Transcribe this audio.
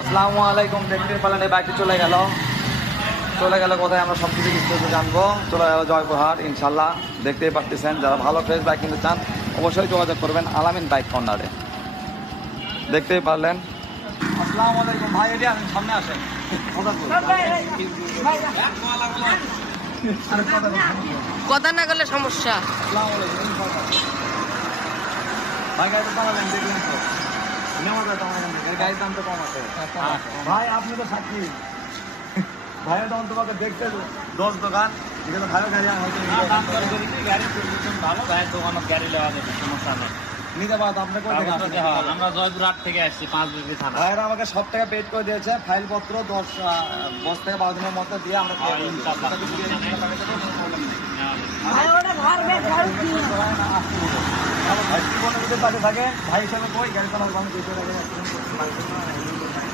আসসালামু আলাইকুম। দেখতে পেলেন এই বাইকটি চলে গেল কোথায়, আমরা সব কিছু বিস্তারিত জানবো। চলে গেল জয়পুরহাট ইনশাল্লাহ। দেখতেই পাচ্ছেন, যারা ভালো ফ্রেশ বাইক কিনতে চান অবশ্যই যোগাযোগ করবেন আলামিন বাইক কর্নারে। দেখতেই পারলেন। আসসালামু আলাইকুম ভাই, এটি আসেন, সামনে আসেন। কথা না গেলে সমস্যা। আসসালামু আলাইকুম ভাই, গাড়ি তো চালালেন, দেখলেন তো গাড়ির দাম তো কম আছে ভাই, আপনি তো সাক্ষী। ভাইয়ের দাম তোমাকে দেখতে 10 দোকান, এখানে ভালো গাড়ি ভালো ভাইয়ের দোকানত গাড়ি লেওয়া যাবে, সমস্যা নেই। নিতে পারতো। আপনি কোথা থেকে আসছেন? আমরা জয়পুরহাট থেকে আসছি, 5 বিঘি থানা। ভাইয়েরা আমাকে সব টাকা পেড করে দিয়েছে, ফাইলপত্র 10 থেকে 12 দিনের মধ্যে দিয়ে আমরা ভাই হিসাবে কই গাড়ি চালাবো আমি